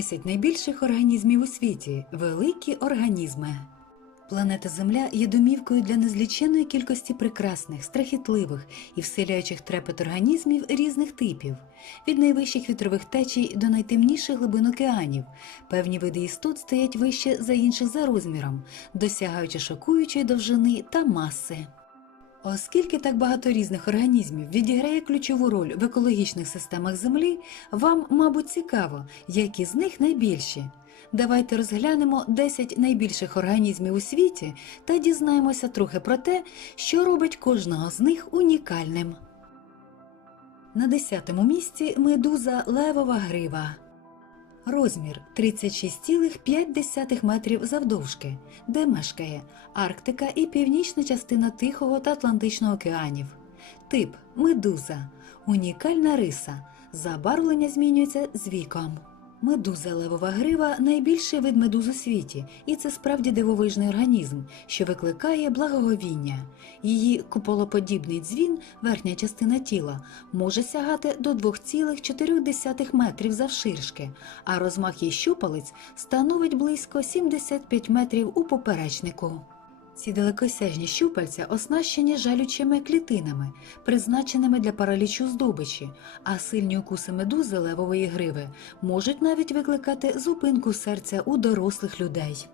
10 найбільших організмів у світі великі організми. Планета Земля є домівкою для незліченної кількості прекрасних, страхітливих і вселяючих трепет організмів різних типів, від найвищих вітрових течій до найтемніших глибин океанів. Певні види істот стоять вище за інших за розміром, досягаючи шокуючої довжини та маси. Оскільки так багато різних організмів відіграє ключову роль в екологічних системах Землі, вам, мабуть, цікаво, які з них найбільші. Давайте розглянемо 10 найбільших організмів у світі та дізнаємося трохи про те, що робить кожного з них унікальним. На 10-му місці медуза левова грива. Розмір 36,5 метрів завдовжки, де мешкає Арктика і північна частина Тихого та Атлантичного океанів. Тип медуза, унікальна риса. Забарвлення змінюється з віком. Медуза левова грива найбільший вид медуз у світі, і це справді дивовижний організм, що викликає благоговіння. Її куполоподібний дзвін, верхня частина тіла, може сягати до 2,4 метрів завширшки, а розмах її щупалець становить близько 75 метрів у поперечнику. Ці далекосяжні щупальця оснащені жалючими клітинами, призначеними для паралічу здобичі, а сильні укуси медузи левової гриви можуть навіть викликати зупинку серця у дорослих людей.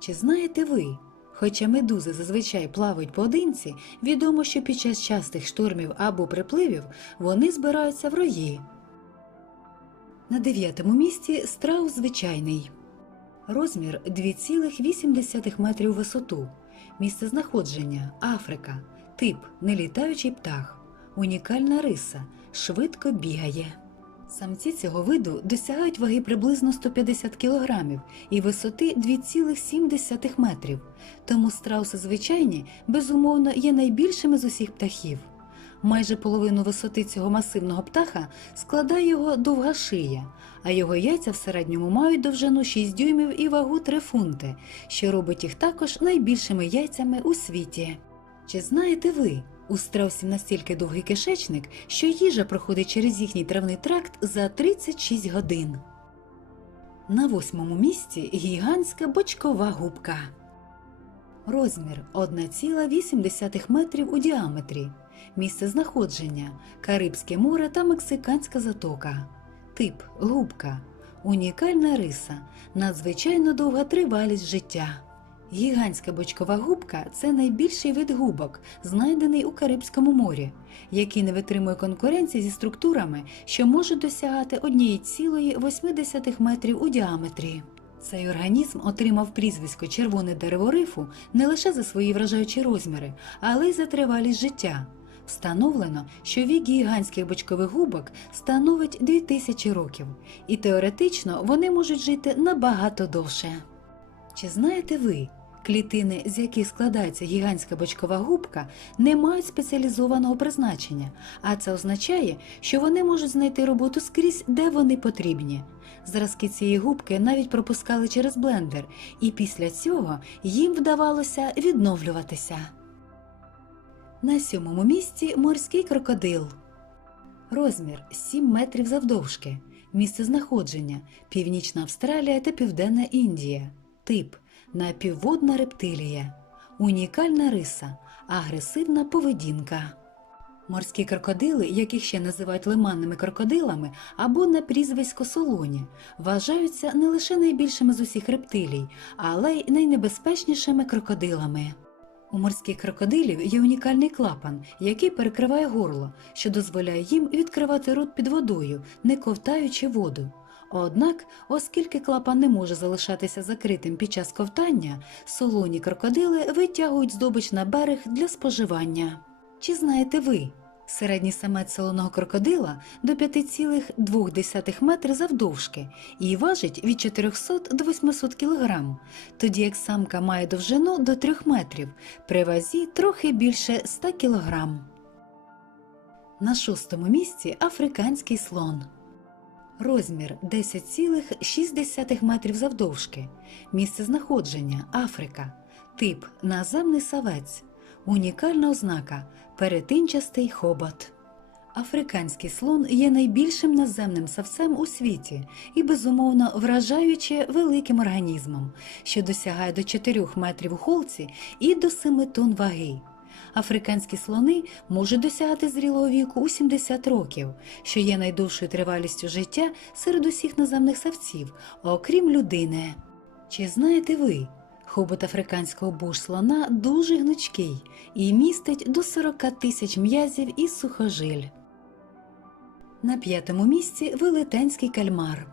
Чи знаєте ви? Хоча медузи зазвичай плавають поодинці, відомо, що під час частих штормів або припливів вони збираються в рої. На дев'ятому місці страус звичайний. Розмір 2,8 метрів висоту. Місце знаходження Африка. Тип нелітаючий птах. Унікальна риса. Швидко бігає. Самці цього виду досягають ваги приблизно 150 кг і висоти 2,7 метрів. Тому страуси звичайні, безумовно, є найбільшими з усіх птахів. Майже половину висоти цього масивного птаха складає його довга шия, а його яйця в середньому мають довжину 6 дюймів і вагу 3 фунти, що робить їх також найбільшими яйцями у світі. Чи знаєте ви, у страусів настільки довгий кишечник, що їжа проходить через їхній травний тракт за 36 годин. На восьмому місці гігантська бочкова губка. Розмір 1,8 метрів у діаметрі. Місце знаходження Карибське море та Мексиканська затока. Тип губка. Унікальна риса. Надзвичайно довга тривалість життя. Гігантська бочкова губка це найбільший вид губок, знайдений у Карибському морі, який не витримує конкуренції зі структурами, що можуть досягати 1,8 метрів у діаметрі. Цей організм отримав прізвисько червоне дерево рифу не лише за свої вражаючі розміри, але й за тривалість життя. Встановлено, що вік гігантських бочкових губок становить 2000 років, і теоретично вони можуть жити набагато довше. Чи знаєте ви, клітини, з яких складається гігантська бочкова губка, не мають спеціалізованого призначення, а це означає, що вони можуть знайти роботу скрізь, де вони потрібні. Зразки цієї губки навіть пропускали через блендер, і після цього їм вдавалося відновлюватися. На сьомому місці морський крокодил. Розмір 7 метрів завдовжки. Місце знаходження Північна Австралія та Південна Індія. Тип напівводна рептилія. Унікальна риса. Агресивна поведінка. Морські крокодили, яких ще називають лиманними крокодилами або на прізвисько солоні, вважаються не лише найбільшими з усіх рептилій, але й найнебезпечнішими крокодилами. У морських крокодилів є унікальний клапан, який перекриває горло, що дозволяє їм відкривати рот під водою, не ковтаючи воду. Однак, оскільки клапан не може залишатися закритим під час ковтання, солоні крокодили витягують здобич на берег для споживання. Чи знаєте ви? Середній самець солоного крокодила до 5,2 метри завдовжки і важить від 400 до 800 кг, тоді як самка має довжину до 3 метрів, при вазі трохи більше 100 кг. На шостому місці африканський слон. Розмір 10,6 метрів завдовжки. Місце знаходження Африка. Тип наземний савець. Унікальна ознака перетинчастий хобот. Африканський слон є найбільшим наземним савцем у світі і безумовно вражаюче великим організмом, що досягає до 4 метрів у холці і до 7 тонн ваги. Африканські слони можуть досягати зрілого віку у 70 років, що є найдовшою тривалістю життя серед усіх наземних савців, окрім людини. Чи знаєте ви, хобот африканського буш-слона дуже гнучкий і містить до 40 тисяч м'язів і сухожиль. На п'ятому місці велетенський кальмар.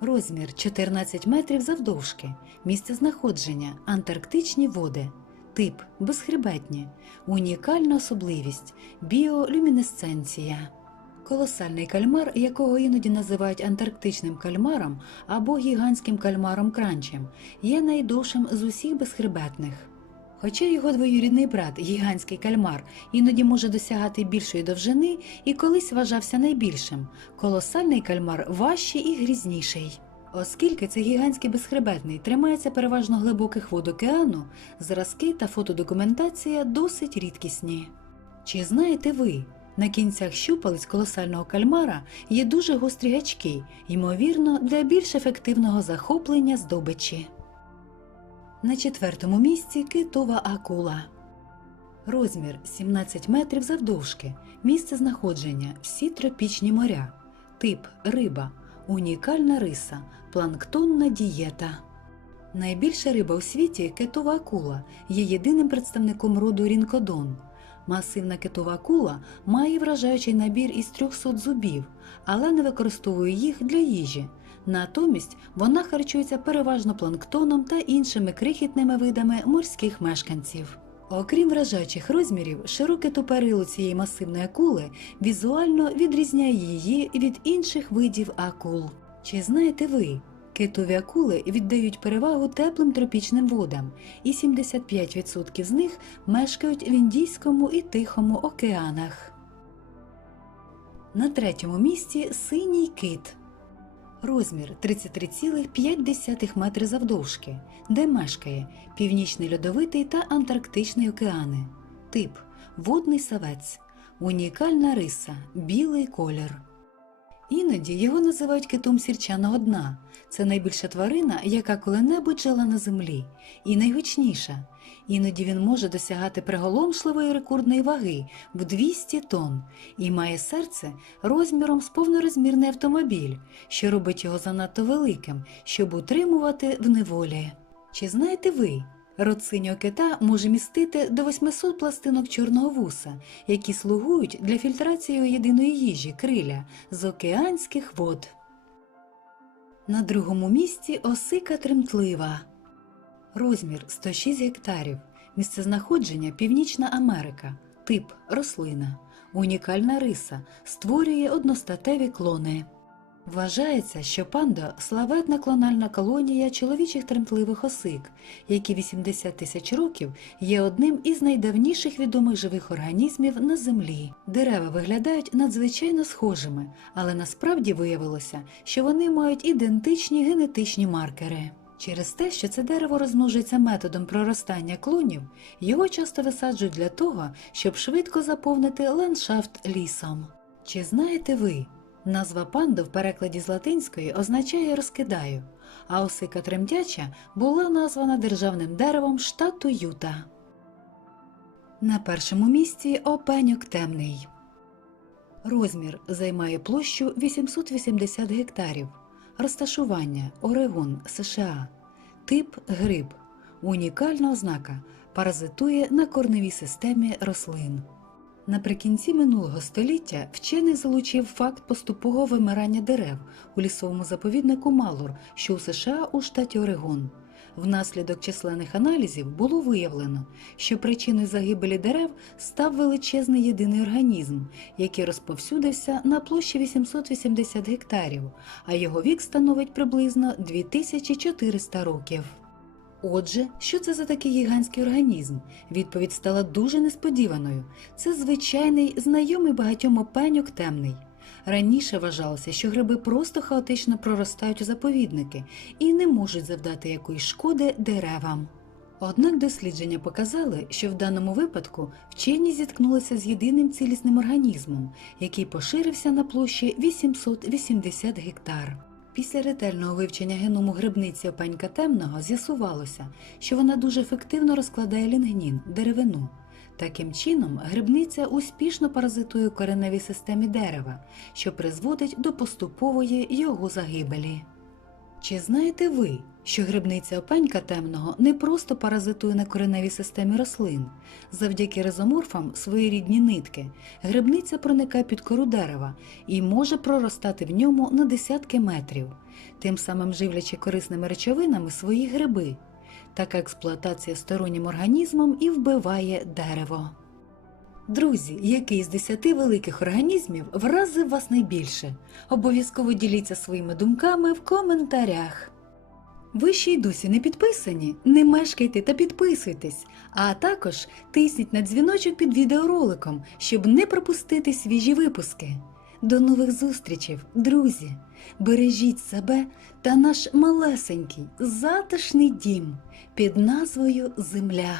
Розмір 14 метрів завдовжки. Місце знаходження Антарктичні води. Тип безхребетні. Унікальна особливість біолюмінесценція. Колосальний кальмар, якого іноді називають антарктичним кальмаром або гігантським кальмаром кранчем, є найдовшим з усіх безхребетних. Хоча його двоюрідний брат, гігантський кальмар, іноді може досягати більшої довжини і колись вважався найбільшим, колосальний кальмар важчий і грізніший. Оскільки цей гігантський безхребетний тримається переважно глибоких вод океану, зразки та фотодокументація досить рідкісні. Чи знаєте ви, на кінцях щупалець колосального кальмара є дуже гострі гачки, ймовірно, для більш ефективного захоплення здобичі. На четвертому місці китова акула. Розмір 17 метрів завдовжки. Місце знаходження всі тропічні моря. Тип риба. Унікальна риса. Планктонна дієта. Найбільша риба у світі китова акула є єдиним представником роду рінкодон. Масивна китова акула має вражаючий набір із 300 зубів, але не використовує їх для їжі. Натомість вона харчується переважно планктоном та іншими крихітними видами морських мешканців. Окрім вражаючих розмірів, широке туперило цієї масивної акули візуально відрізняє її від інших видів акул. Чи знаєте ви? Китові акули віддають перевагу теплим тропічним водам, і 75% з них мешкають в Індійському і Тихому океанах. На третьому місці синій кит. Розмір 33,5 метри завдовжки, де мешкає Північний льодовитий та Антарктичний океани. Тип водний савець, унікальна риса, білий колір. Іноді його називають китом сірчаного дна. Це найбільша тварина, яка коли-небудь жила на землі, і найгучніша. Іноді він може досягати приголомшливої рекордної ваги в 200 тонн і має серце розміром з повнорозмірний автомобіль, що робить його занадто великим, щоб утримувати в неволі. Чи знаєте ви? Синього кита може містити до 800 пластинок чорного вуса, які слугують для фільтрації єдиної їжі криля з океанських вод. На другому місці осика тремтлива. Розмір 106 гектарів. Місцезнаходження Північна Америка. Тип рослина. Унікальна риса. Створює одностатеві клони. Вважається, що панда славетна клональна колонія чоловічих тремтливих осик, які 80 тисяч років є одним із найдавніших відомих живих організмів на землі. Дерева виглядають надзвичайно схожими, але насправді виявилося, що вони мають ідентичні генетичні маркери. Через те, що це дерево розмножується методом проростання клонів, його часто висаджують для того, щоб швидко заповнити ландшафт лісом. Чи знаєте ви? Назва панда в перекладі з латинської означає розкидаю, а осика тремтяча була названа державним деревом штату Юта. На першому місці опеньок темний. Розмір займає площу 880 гектарів. Розташування Орегон, США. Тип гриб. Унікальна ознака. Паразитує на корневій системі рослин. Наприкінці минулого століття вчений залучив факт поступового вимирання дерев у лісовому заповіднику Малор, що у США у штаті Орегон. Внаслідок численних аналізів було виявлено, що причиною загибелі дерев став величезний єдиний організм, який розповсюдився на площі 880 гектарів, а його вік становить приблизно 2400 років. Отже, що це за такий гігантський організм? Відповідь стала дуже несподіваною. Це звичайний, знайомий багатьом опеньок темний. Раніше вважалося, що гриби просто хаотично проростають у заповідники і не можуть завдати якоїсь шкоди деревам. Однак дослідження показали, що в даному випадку вчені зіткнулися з єдиним цілісним організмом, який поширився на площі 880 гектар. Після ретельного вивчення геному грибниці опенька темного з'ясувалося, що вона дуже ефективно розкладає лінгнін деревину. Таким чином, грибниця успішно паразитує кореневій системі дерева, що призводить до поступової його загибелі. Чи знаєте ви, що грибниця опенька темного не просто паразитує на кореневій системі рослин? Завдяки резоморфам своєрідні нитки, грибниця проникає під кору дерева і може проростати в ньому на десятки метрів, тим самим живлячи корисними речовинами свої гриби. Така експлуатація стороннім організмом і вбиває дерево. Друзі, який з десяти великих організмів вразив вас найбільше? Обов'язково діліться своїми думками в коментарях. Ви ще й досі не підписані? Не мешкайте та підписуйтесь, а також тисніть на дзвіночок під відеороликом, щоб не пропустити свіжі випуски. До нових зустрічей, друзі! Бережіть себе та наш малесенький затишний дім під назвою Земля.